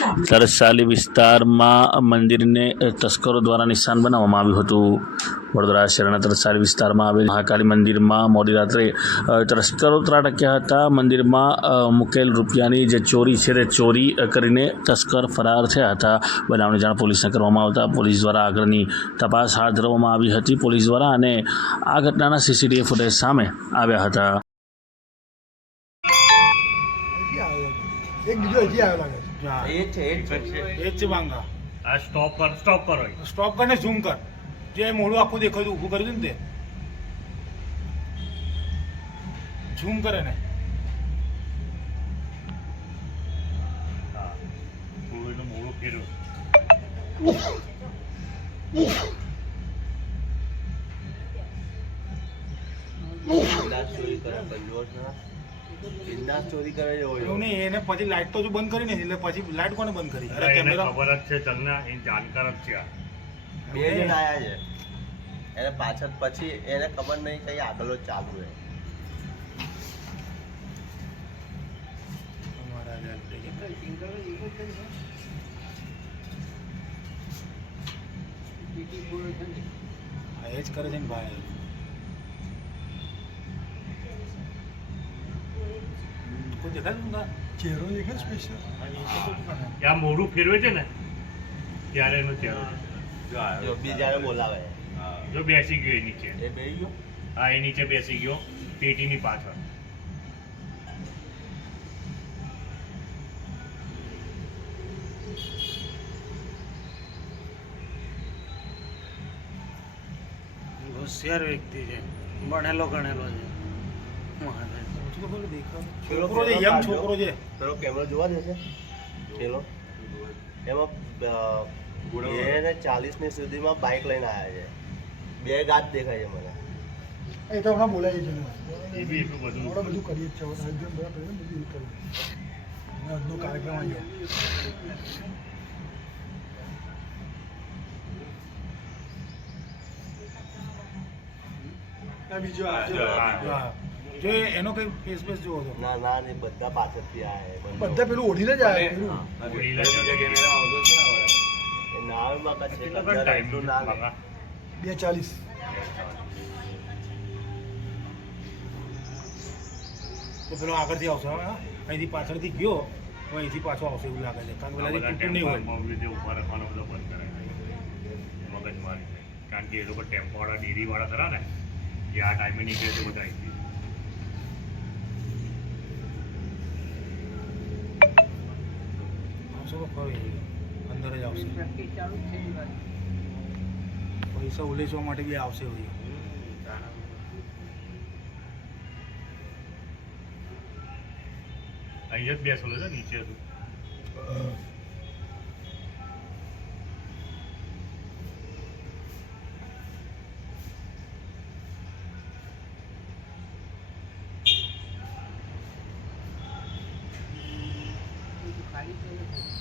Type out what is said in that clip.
તરસાલી વિસ્તારમાં મંદિરને તસ્કરો દ્વારા નિશાન બનાવવામાં આવ્યું હતું. વડોદરા શહેરના તરસાલી વિસ્તારમાં આવેલ મહાકાળી મંદિરમાં મોડી રાત્રે તસ્કરો ત્રાટક્યા હતા. મંદિરમાં મુકેલ રૂપિયાની જે ચોરી છે તે ચોરી કરીને તસ્કર ફરાર થયા હતા. બનાવની જાણ પોલીસને કરવામાં આવતા પોલીસ દ્વારા આગળની તપાસ હાથ ધરવામાં આવી હતી. પોલીસ દ્વારા અને આ ઘટનાના સીસીટીવી ફૂટેજ સામે આવ્યા હતા. એક બીજો હજી આવ્યો લાગે. એ છે એ જ છે. એ જ છે વાંગા. આ સ્ટોપ કર સ્ટોપ કરો સ્ટોપ કરીને ઝૂમ કર. જે મોડું આખું દેખાયું ઊભું કર્યું ને તે. ઝૂમ કરે ને મોડું ફેરવું. બિંદાસ ચોરી કરે બંધો છે બિંદાસ ચોરી કરે એવો એવું નહીં એને પછી લાઈટ તો જો બંધ કરી ને એટલે પછી લાઈટ કોને બંધ કરી? અરે કેમેરા? ખબર જ છે તમને એ જાણકાર જ છે બે જણ આયા છે. એને પાછળ પછી એને ખબર નહીં કે આગળ જ ચાલુ છે હા, એ જ કરે છે ને ભાઈ. કોઈ દેખાય છે તમને? ચહેરો દેખાય સ્પેશિયલ આ મોડું ફેરવે છે ને ત્યારે એનું ચહેરો. જો બીજાને બોલાવે. જો બેસી ગયો એ નીચે. એ બે ગયો? હા એ નીચે બેસી ગયો પેટીની પાછળ. હોશિયાર વ્યક્તિ છે. ભણેલો ગણેલો છે. મહારાજ. છોકરો છે યંગ છોકરો છે. પેલો કેમેરો જોવા દેશે પેલો? એમાં બે ને ચાલીસની સુધીમાં બાઇક લઈને આવ્યા છે. બે ગાત દેખાય છે મને. એ તો હમણાં બોલાય છે. એ બી એટલું બધું આપણે બધું કરીએ જ છે. સાહેબ બધા પહેલા બધું કરીએ. આજનો કાર્યક્રમ આવ્યો આ બીજો આવ્યો. જો એ- એનો કઈ ફેસ બેસ જોવો તો. ના ના ને બધા પાછળથી આવ્યા છે બધા પેલું ઓઢીને જ આવે પેલું. આવતો છે. એ નાવમાં કચ્છ કેટલો ટાઈમનું ના. બે ચાલીસ તો પેલો આગળથી આવશે હા? અહીંથી પાછળથી ગયો તો અહીંથી પાછો આવશે એવું લાગે છે. કારણ કે પેલાથી બધા નહીં હોય. ઊભા રાખવાનો બધો બંધ મગજ મગજમારી કારણ કે એ લોકો ટેમ્પોવાળા ડેરીવાળા ખરા ને જે આ ટાઈમે નીકળે છે બધા અહીંથી. ચોક હોય અંદર જ આવશે. પૈસા ઉલેચવા માટે બી આવશે હોય. અહીંયા જ બેસેલો છે નીચે હતું ખાલી